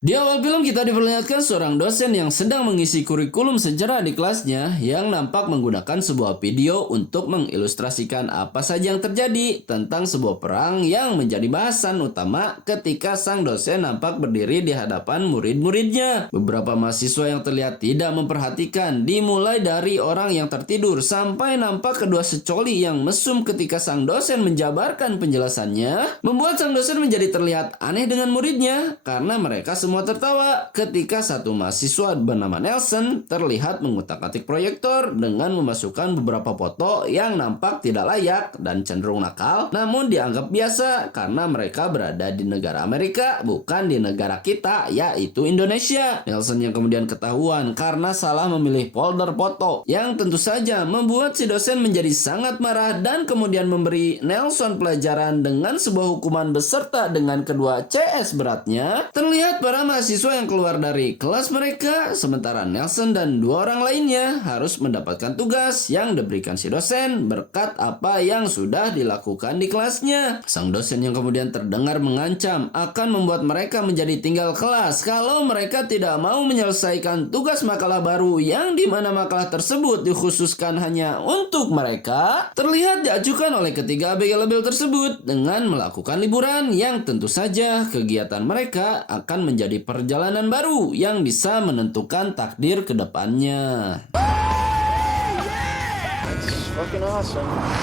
Di awal film kita diperlihatkan seorang dosen yang sedang mengisi kurikulum sejarah di kelasnya yang nampak menggunakan sebuah video untuk mengilustrasikan apa saja yang terjadi tentang sebuah perang yang menjadi bahasan utama ketika sang dosen nampak berdiri di hadapan murid-muridnya. Beberapa mahasiswa yang terlihat tidak memperhatikan, dimulai dari orang yang tertidur sampai nampak kedua secoli yang mesum ketika sang dosen menjabarkan penjelasannya, membuat sang dosen menjadi terlihat aneh dengan muridnya karena mereka semua tertawa ketika satu mahasiswa bernama Nelson terlihat mengutak-atik proyektor dengan memasukkan beberapa foto yang nampak tidak layak dan cenderung nakal, namun dianggap biasa karena mereka berada di negara Amerika, bukan di negara kita, yaitu Indonesia. Nelson yang kemudian ketahuan karena salah memilih folder foto, yang tentu saja membuat si dosen menjadi sangat marah dan kemudian memberi Nelson pelajaran dengan sebuah hukuman beserta dengan kedua CS beratnya. Terlihat para mahasiswa yang keluar dari kelas mereka, sementara Nelson dan dua orang lainnya harus mendapatkan tugas yang diberikan si dosen berkat apa yang sudah dilakukan di kelasnya. Sang dosen yang kemudian terdengar mengancam akan membuat mereka menjadi tinggal kelas kalau mereka tidak mau menyelesaikan tugas makalah baru yang dimana makalah tersebut dikhususkan hanya untuk mereka, terlihat diajukan oleh ketiga ABG label tersebut dengan melakukan liburan yang tentu saja kegiatan mereka akan menjadi perjalanan baru yang bisa menentukan takdir ke depannya.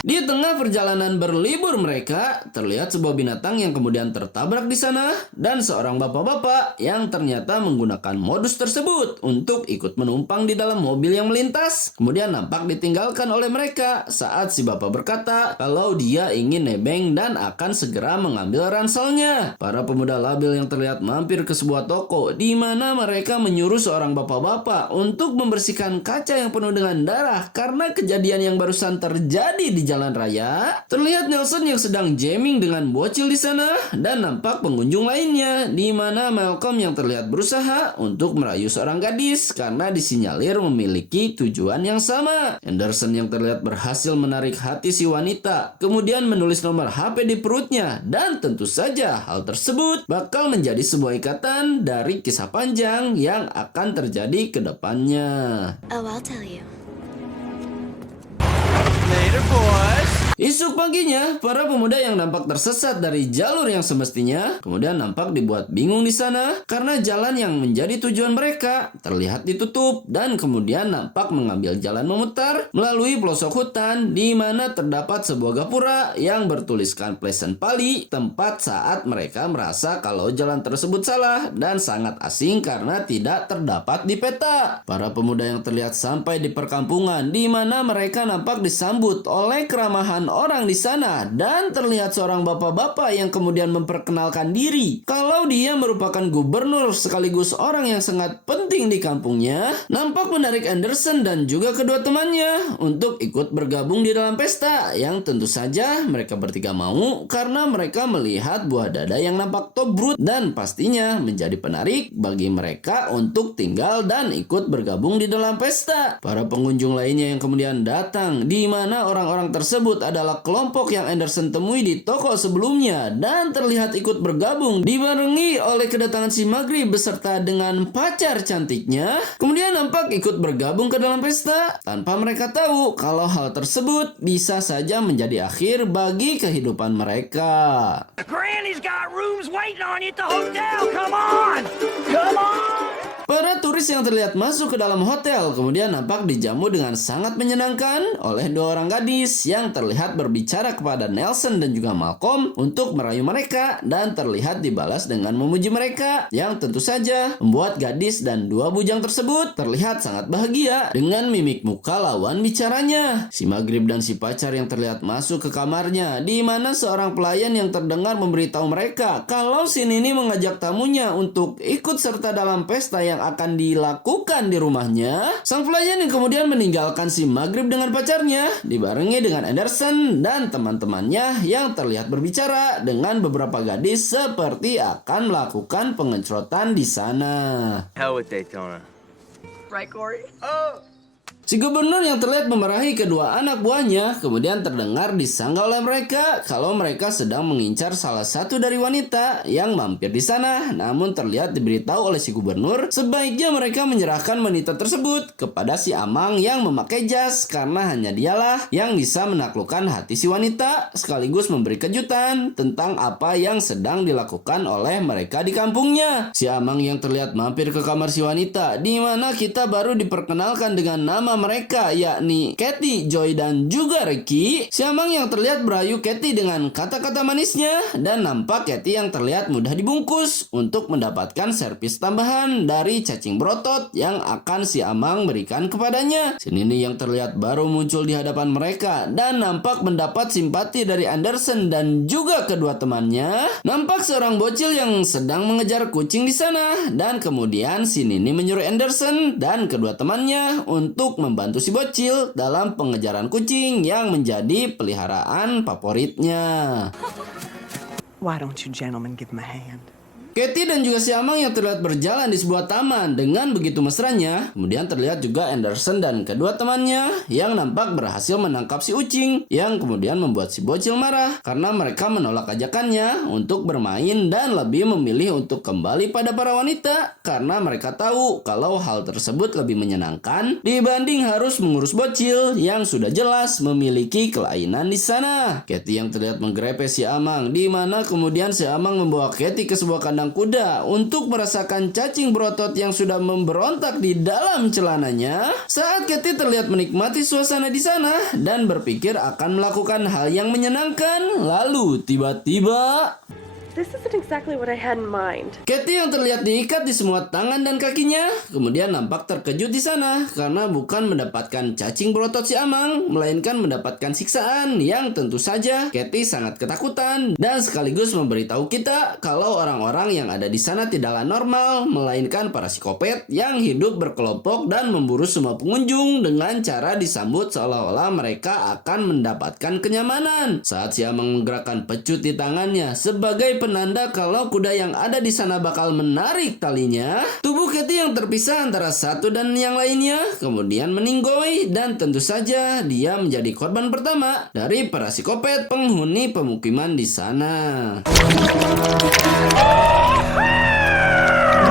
Di tengah perjalanan berlibur mereka, terlihat sebuah binatang yang kemudian tertabrak di sana dan seorang bapak-bapak yang ternyata menggunakan modus tersebut untuk ikut menumpang di dalam mobil yang melintas. Kemudian nampak ditinggalkan oleh mereka saat si bapak berkata kalau dia ingin nebeng dan akan segera mengambil ranselnya. Para pemuda labil yang terlihat mampir ke sebuah toko di mana mereka menyuruh seorang bapak-bapak untuk membersihkan kaca yang penuh dengan darah karena kejadian yang barusan terjadi di jalan raya. Terlihat Nelson yang sedang jamming dengan bocil di sana dan nampak pengunjung lainnya di mana Malcolm yang terlihat berusaha untuk merayu seorang gadis karena disinyalir memiliki tujuan yang sama. Anderson yang terlihat berhasil menarik hati si wanita, kemudian menulis nomor HP di perutnya dan tentu saja hal tersebut bakal menjadi sebuah ikatan dari kisah panjang yang akan terjadi ke depannya. Oh, I'll tell you. Later, boys. Esok paginya, para pemuda yang nampak tersesat dari jalur yang semestinya kemudian nampak dibuat bingung di sana karena jalan yang menjadi tujuan mereka terlihat ditutup dan kemudian nampak mengambil jalan memutar melalui pelosok hutan di mana terdapat sebuah gapura yang bertuliskan Pleasant Valley, tempat saat mereka merasa kalau jalan tersebut salah dan sangat asing karena tidak terdapat di peta. Para pemuda yang terlihat sampai di perkampungan di mana mereka nampak disambut oleh keramahan orang di sana dan terlihat seorang bapak-bapak yang kemudian memperkenalkan diri kalau dia merupakan gubernur sekaligus orang yang sangat penting di kampungnya, nampak menarik Anderson dan juga kedua temannya untuk ikut bergabung di dalam pesta yang tentu saja mereka bertiga mau karena mereka melihat buah dada yang nampak tobrut dan pastinya menjadi penarik bagi mereka untuk tinggal dan ikut bergabung di dalam pesta. Para pengunjung lainnya yang kemudian datang di mana orang-orang tersebut adalah kelompok yang Anderson temui di toko sebelumnya dan terlihat ikut bergabung dibarengi oleh kedatangan si Maghrib beserta dengan pacar cantiknya, kemudian nampak ikut bergabung ke dalam pesta tanpa mereka tahu kalau hal tersebut bisa saja menjadi akhir bagi kehidupan mereka. Granny's got rooms waiting on you at the hotel. Come on! Come on! Para turis yang terlihat masuk ke dalam hotel kemudian nampak dijamu dengan sangat menyenangkan oleh dua orang gadis yang terlihat berbicara kepada Nelson dan juga Malcolm untuk merayu mereka dan terlihat dibalas dengan memuji mereka yang tentu saja membuat gadis dan dua bujang tersebut terlihat sangat bahagia dengan mimik muka lawan bicaranya. Si Maghrib dan si pacar yang terlihat masuk ke kamarnya di mana seorang pelayan yang terdengar memberitahu mereka kalau si Nini mengajak tamunya untuk ikut serta dalam pesta yang akan dilakukan di rumahnya. Sang pelayan yang kemudian meninggalkan si Maghrib dengan pacarnya dibarengi dengan Anderson dan teman-temannya yang terlihat berbicara dengan beberapa gadis seperti akan melakukan pengecotan di sana. Hell with Daytona. Right, Corey? Si gubernur yang terlihat memarahi kedua anak buahnya kemudian terdengar disanggah oleh mereka kalau mereka sedang mengincar salah satu dari wanita yang mampir di sana. Namun terlihat diberitahu oleh si gubernur sebaiknya mereka menyerahkan wanita tersebut kepada si Amang yang memakai jas karena hanya dialah yang bisa menaklukkan hati si wanita sekaligus memberi kejutan tentang apa yang sedang dilakukan oleh mereka di kampungnya. Si Amang yang terlihat mampir ke kamar si wanita di mana kita baru diperkenalkan dengan nama mereka yakni Katie, Joy, dan juga Ricky. Si Amang yang terlihat berayu Katie dengan kata-kata manisnya dan nampak Katie yang terlihat mudah dibungkus untuk mendapatkan servis tambahan dari cacing berotot yang akan si Amang berikan kepadanya. Si Nini yang terlihat baru muncul di hadapan mereka dan nampak mendapat simpati dari Anderson dan juga kedua temannya. Nampak seorang bocil yang sedang mengejar kucing di sana dan kemudian si Nini menyuruh Anderson dan kedua temannya untuk membantu si bocil dalam pengejaran kucing yang menjadi peliharaan favoritnya. Why don't you gentlemen give him a hand? Katie dan juga si Amang yang terlihat berjalan di sebuah taman dengan begitu mesranya. Kemudian terlihat juga Anderson dan kedua temannya yang nampak berhasil menangkap si Ucing yang kemudian membuat si bocil marah karena mereka menolak ajakannya untuk bermain dan lebih memilih untuk kembali pada para wanita karena mereka tahu kalau hal tersebut lebih menyenangkan dibanding harus mengurus bocil yang sudah jelas memiliki kelainan di sana. Katie yang terlihat menggerepe si Amang di mana kemudian si Amang membawa Katie ke sebuah kandang kuda untuk merasakan cacing berotot yang sudah memberontak di dalam celananya. Saat Katie terlihat menikmati suasana di sana dan berpikir akan melakukan hal yang menyenangkan, lalu tiba-tiba This isn't exactly what I had in mind. Katie yang terlihat diikat di semua tangan dan kakinya kemudian nampak terkejut di sana karena bukan mendapatkan cacing berotot si Amang melainkan mendapatkan siksaan yang tentu saja Katie sangat ketakutan dan sekaligus memberitahu kita kalau orang-orang yang ada di sana tidaklah normal melainkan para psikopat yang hidup berkelompok dan memburu semua pengunjung dengan cara disambut seolah-olah mereka akan mendapatkan kenyamanan. Saat si Amang menggerakkan pecut di tangannya sebagai penanda kalau kuda yang ada di sana bakal menarik talinya, tubuh Katie yang terpisah antara satu dan yang lainnya kemudian meninggoy dan tentu saja dia menjadi korban pertama dari para psikopat penghuni pemukiman di sana.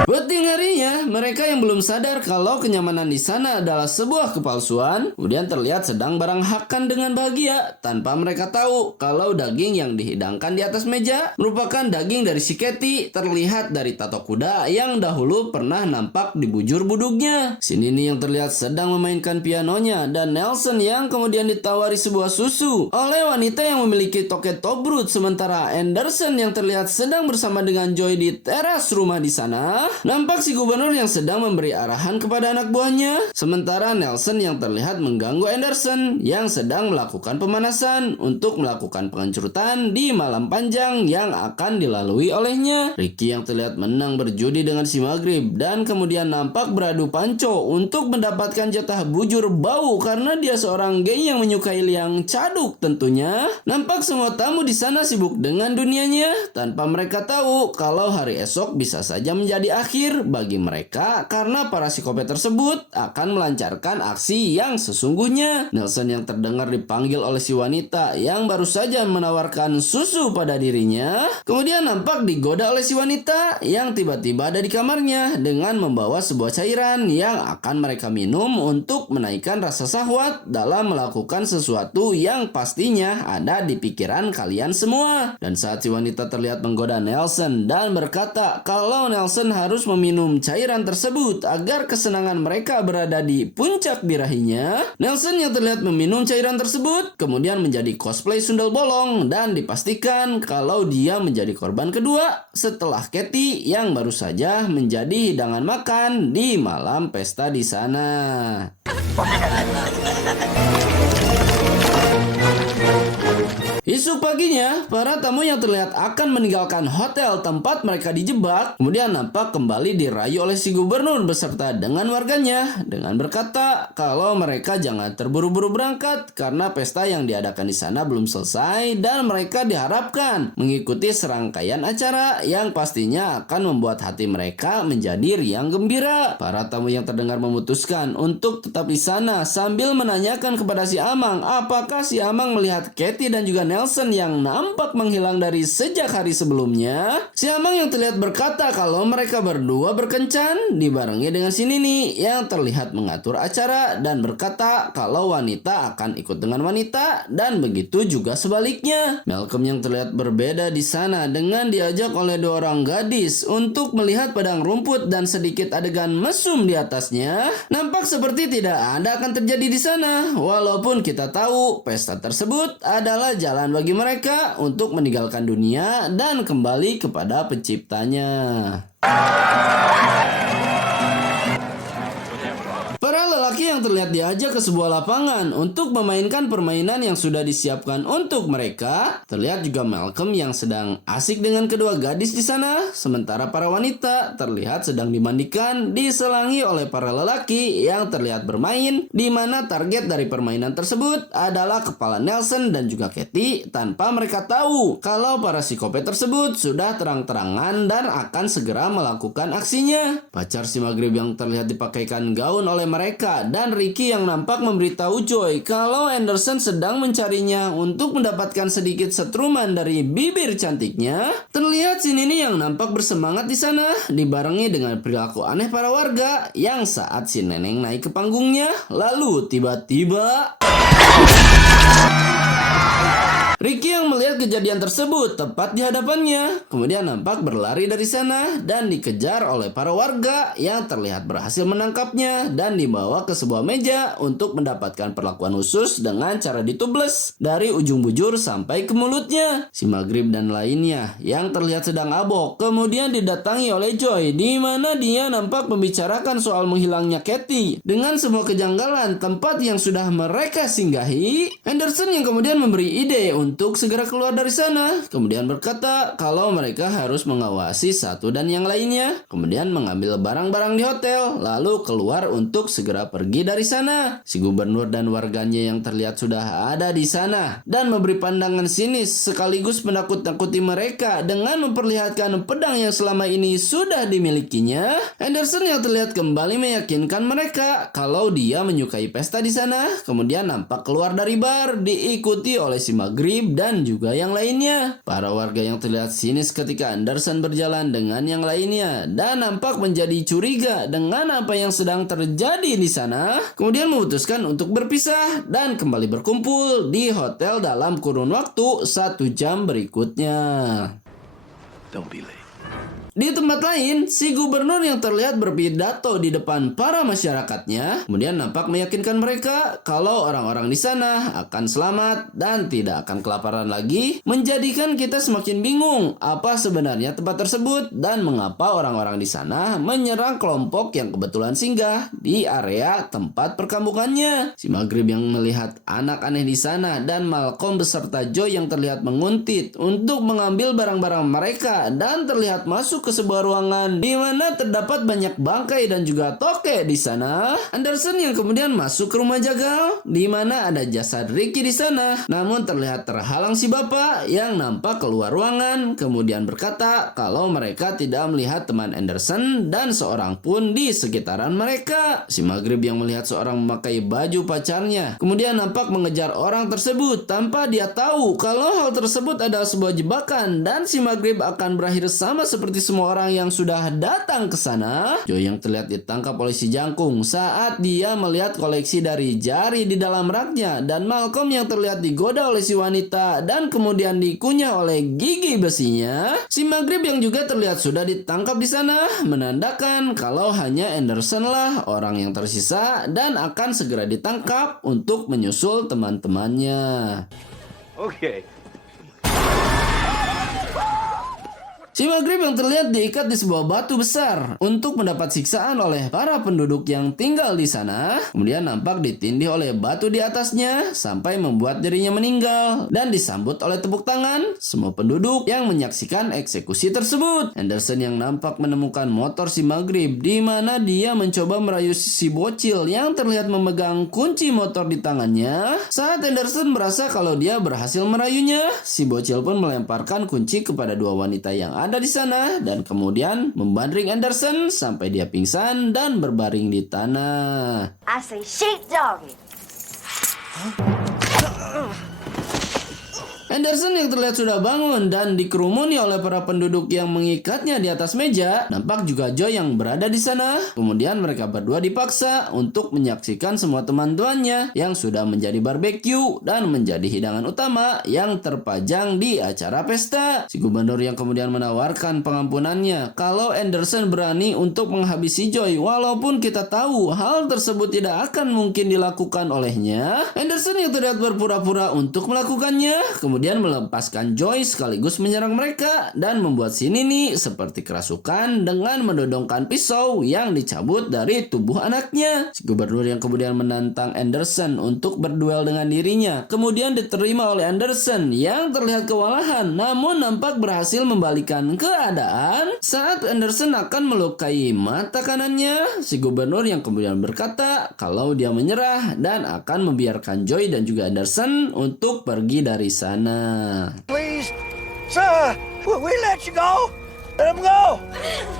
Penting harinya, mereka yang belum sadar kalau kenyamanan di sana adalah sebuah kepalsuan, kemudian terlihat sedang barang hakan dengan bahagia tanpa mereka tahu kalau daging yang dihidangkan di atas meja merupakan daging dari si Katie terlihat dari tato kuda yang dahulu pernah nampak di bujur buduknya. Si Nini yang terlihat sedang memainkan pianonya dan Nelson yang kemudian ditawari sebuah susu oleh wanita yang memiliki toket tobrut, sementara Anderson yang terlihat sedang bersama dengan Joy di teras rumah di sana. Nampak si gubernur yang sedang memberi arahan kepada anak buahnya, sementara Nelson yang terlihat mengganggu Anderson yang sedang melakukan pemanasan untuk melakukan penghancuran di malam panjang yang akan dilalui olehnya. Ricky yang terlihat menang berjudi dengan si Maghrib dan kemudian nampak beradu panco untuk mendapatkan jatah bujur bau karena dia seorang gay yang menyukai liang caduk tentunya. Nampak semua tamu di sana sibuk dengan dunianya tanpa mereka tahu kalau hari esok bisa saja menjadi akhir bagi mereka karena para psikopat tersebut akan melancarkan aksi yang sesungguhnya. Nelson yang terdengar dipanggil oleh si wanita yang baru saja menawarkan susu pada dirinya kemudian nampak digoda oleh si wanita yang tiba-tiba ada di kamarnya dengan membawa sebuah cairan yang akan mereka minum untuk menaikkan rasa syahwat dalam melakukan sesuatu yang pastinya ada di pikiran kalian semua. Dan saat si wanita terlihat menggoda Nelson dan berkata kalau Nelson harus meminum cairan tersebut agar kesenangan mereka berada di puncak birahinya, Nelson yang terlihat meminum cairan tersebut kemudian menjadi cosplay sundel bolong dan dipastikan kalau dia menjadi korban kedua setelah Katie yang baru saja menjadi hidangan makan di malam pesta di sana. Esok paginya, para tamu yang terlihat akan meninggalkan hotel tempat mereka dijebak, kemudian nampak kembali dirayu oleh si gubernur beserta dengan warganya dengan berkata kalau mereka jangan terburu-buru berangkat karena pesta yang diadakan di sana belum selesai dan mereka diharapkan mengikuti serangkaian acara yang pastinya akan membuat hati mereka menjadi riang gembira. Para tamu yang terdengar memutuskan untuk tetap di sana sambil menanyakan kepada si Amang apakah si Amang melihat Katie dan juga Nelson yang nampak menghilang dari sejak hari sebelumnya. Si Amang yang terlihat berkata kalau mereka berdua berkencan dibarengi dengan si Nini yang terlihat mengatur acara dan berkata kalau wanita akan ikut dengan wanita dan begitu juga sebaliknya. Malcolm yang terlihat berbeda di sana dengan diajak oleh dua orang gadis untuk melihat padang rumput dan sedikit adegan mesum di atasnya. Nampak seperti tidak ada akan terjadi di sana walaupun kita tahu pesta tersebut adalah jalan bagi mereka untuk meninggalkan dunia dan kembali kepada penciptanya. Para lelaki yang terlihat diajak ke sebuah lapangan untuk memainkan permainan yang sudah disiapkan untuk mereka. Terlihat juga Malcolm yang sedang asik dengan kedua gadis di sana, sementara para wanita terlihat sedang dimandikan diselangi oleh para lelaki yang terlihat bermain, di mana target dari permainan tersebut adalah kepala Nelson dan juga Katie tanpa mereka tahu kalau para psikopat tersebut sudah terang-terangan dan akan segera melakukan aksinya. Pacar si Maghrib yang terlihat dipakaikan gaun oleh mereka dan Ricky yang nampak memberitahu Joy kalau Anderson sedang mencarinya untuk mendapatkan sedikit setruman dari bibir cantiknya. Terlihat si Nini yang nampak bersemangat di sana dibarengi dengan perilaku aneh para warga yang saat si Neneng naik ke panggungnya lalu tiba-tiba Ricky yang melihat kejadian tersebut tepat di hadapannya, kemudian nampak berlari dari sana dan dikejar oleh para warga yang terlihat berhasil menangkapnya dan dibawa ke sebuah meja untuk mendapatkan perlakuan khusus dengan cara ditubles dari ujung bujur sampai ke mulutnya. Si Maghrib dan lainnya yang terlihat sedang abok kemudian didatangi oleh Joy di mana dia nampak membicarakan soal menghilangnya Katie dengan semua kejanggalan tempat yang sudah mereka singgahi. Anderson yang kemudian memberi ide untuk segera keluar dari sana, kemudian berkata kalau mereka harus mengawasi satu dan yang lainnya, kemudian mengambil barang-barang di hotel, lalu keluar untuk segera pergi dari sana. Si gubernur dan warganya yang terlihat sudah ada di sana dan memberi pandangan sinis sekaligus menakut-nakuti mereka dengan memperlihatkan pedang yang selama ini sudah dimilikinya. Anderson yang terlihat kembali meyakinkan mereka kalau dia menyukai pesta di sana, kemudian nampak keluar dari bar diikuti oleh si Maghrib dan juga yang lainnya. Para warga yang terlihat sinis ketika Anderson berjalan dengan yang lainnya dan nampak menjadi curiga dengan apa yang sedang terjadi di sana, kemudian memutuskan untuk berpisah dan kembali berkumpul di hotel dalam kurun waktu 1 jam berikutnya. Don't be late. Di tempat lain, si gubernur yang terlihat berpidato di depan para masyarakatnya kemudian nampak meyakinkan mereka kalau orang-orang di sana akan selamat dan tidak akan kelaparan lagi, menjadikan kita semakin bingung apa sebenarnya tempat tersebut dan mengapa orang-orang di sana menyerang kelompok yang kebetulan singgah di area tempat perkampungannya. Si Maghrib yang melihat anak aneh di sana dan Malcolm beserta Joy yang terlihat menguntit untuk mengambil barang-barang mereka dan terlihat masuk ke sebuah ruangan di mana terdapat banyak bangkai dan juga toke di sana. Anderson yang kemudian masuk ke rumah jagal di mana ada jasad Ricky di sana. Namun terlihat terhalang si bapak yang nampak keluar ruangan kemudian berkata kalau mereka tidak melihat teman Anderson dan seorang pun di sekitaran mereka. Si Maghrib yang melihat seorang memakai baju pacarnya kemudian nampak mengejar orang tersebut tanpa dia tahu kalau hal tersebut adalah sebuah jebakan dan si Maghrib akan berakhir sama seperti semua orang yang sudah datang ke sana. Joy yang terlihat ditangkap oleh si Jangkung saat dia melihat koleksi dari jari di dalam raknya dan Malcolm yang terlihat digoda oleh si wanita dan kemudian dikunyah oleh gigi besinya. Si Maghrib yang juga terlihat sudah ditangkap di sana menandakan kalau hanya Anderson lah orang yang tersisa dan akan segera ditangkap untuk menyusul teman-temannya. Okay. Si Maghrib yang terlihat diikat di sebuah batu besar untuk mendapat siksaan oleh para penduduk yang tinggal di sana. Kemudian nampak ditindih oleh batu di atasnya sampai membuat dirinya meninggal dan disambut oleh tepuk tangan semua penduduk yang menyaksikan eksekusi tersebut. Anderson yang nampak menemukan motor si Maghrib di mana dia mencoba merayu si bocil yang terlihat memegang kunci motor di tangannya. Saat Anderson merasa kalau dia berhasil merayunya, si bocil pun melemparkan kunci kepada dua wanita yang ada di sana dan kemudian membandring Anderson sampai dia pingsan dan berbaring di tanah. I say sheepdoggy. Anderson yang terlihat sudah bangun dan dikerumuni oleh para penduduk yang mengikatnya di atas meja. Nampak juga Joy yang berada di sana. Kemudian mereka berdua dipaksa untuk menyaksikan semua teman-temannya yang sudah menjadi barbeque dan menjadi hidangan utama yang terpajang di acara pesta. Si gubernur yang kemudian menawarkan pengampunannya kalau Anderson berani untuk menghabisi Joy walaupun kita tahu hal tersebut tidak akan mungkin dilakukan olehnya. Anderson yang terlihat berpura-pura untuk melakukannya, kemudian melepaskan Joy sekaligus menyerang mereka dan membuat si Nini seperti kerasukan dengan mendodongkan pisau yang dicabut dari tubuh anaknya. Si gubernur yang kemudian menantang Anderson untuk berduel dengan dirinya kemudian diterima oleh Anderson yang terlihat kewalahan namun nampak berhasil membalikan keadaan. Saat Anderson akan melukai mata kanannya, si gubernur yang kemudian berkata kalau dia menyerah dan akan membiarkan Joy dan juga Anderson untuk pergi dari sana. Please, sir, we let you go. Let them go.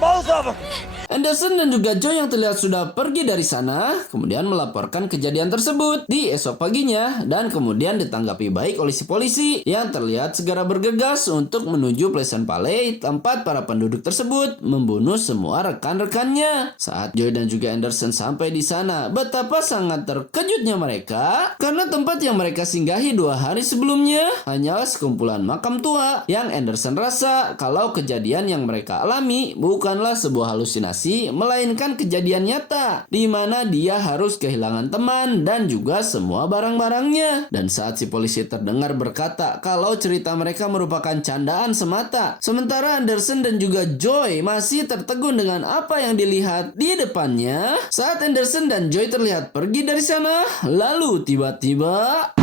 Both of them. Anderson dan juga Joy yang terlihat sudah pergi dari sana, kemudian melaporkan kejadian tersebut di esok paginya dan kemudian ditanggapi baik oleh si polisi yang terlihat segera bergegas untuk menuju Pleasant Valley tempat para penduduk tersebut membunuh semua rekan-rekannya. Saat Joy dan juga Anderson sampai di sana, betapa sangat terkejutnya mereka karena tempat yang mereka singgahi 2 hari sebelumnya hanyalah sekumpulan makam tua yang Anderson rasa kalau kejadian yang mereka alami bukanlah sebuah halusinasi melainkan kejadian nyata di mana dia harus kehilangan teman dan juga semua barang-barangnya. Dan saat si polisi terdengar berkata kalau cerita mereka merupakan candaan semata, sementara Anderson dan juga Joy masih tertegun dengan apa yang dilihat di depannya. Saat Anderson dan Joy terlihat pergi dari sana, lalu tiba-tiba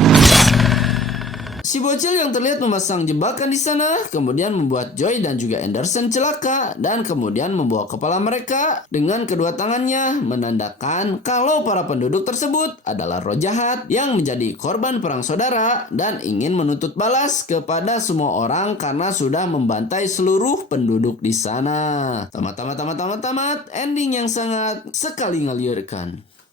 si bocil yang terlihat memasang jebakan di sana kemudian membuat Joy dan juga Anderson celaka dan kemudian membawa kepala mereka dengan kedua tangannya menandakan kalau para penduduk tersebut adalah roh jahat yang menjadi korban perang saudara dan ingin menuntut balas kepada semua orang karena sudah membantai seluruh penduduk di sana. Tamat, ending yang sangat sekali ngeliurkan.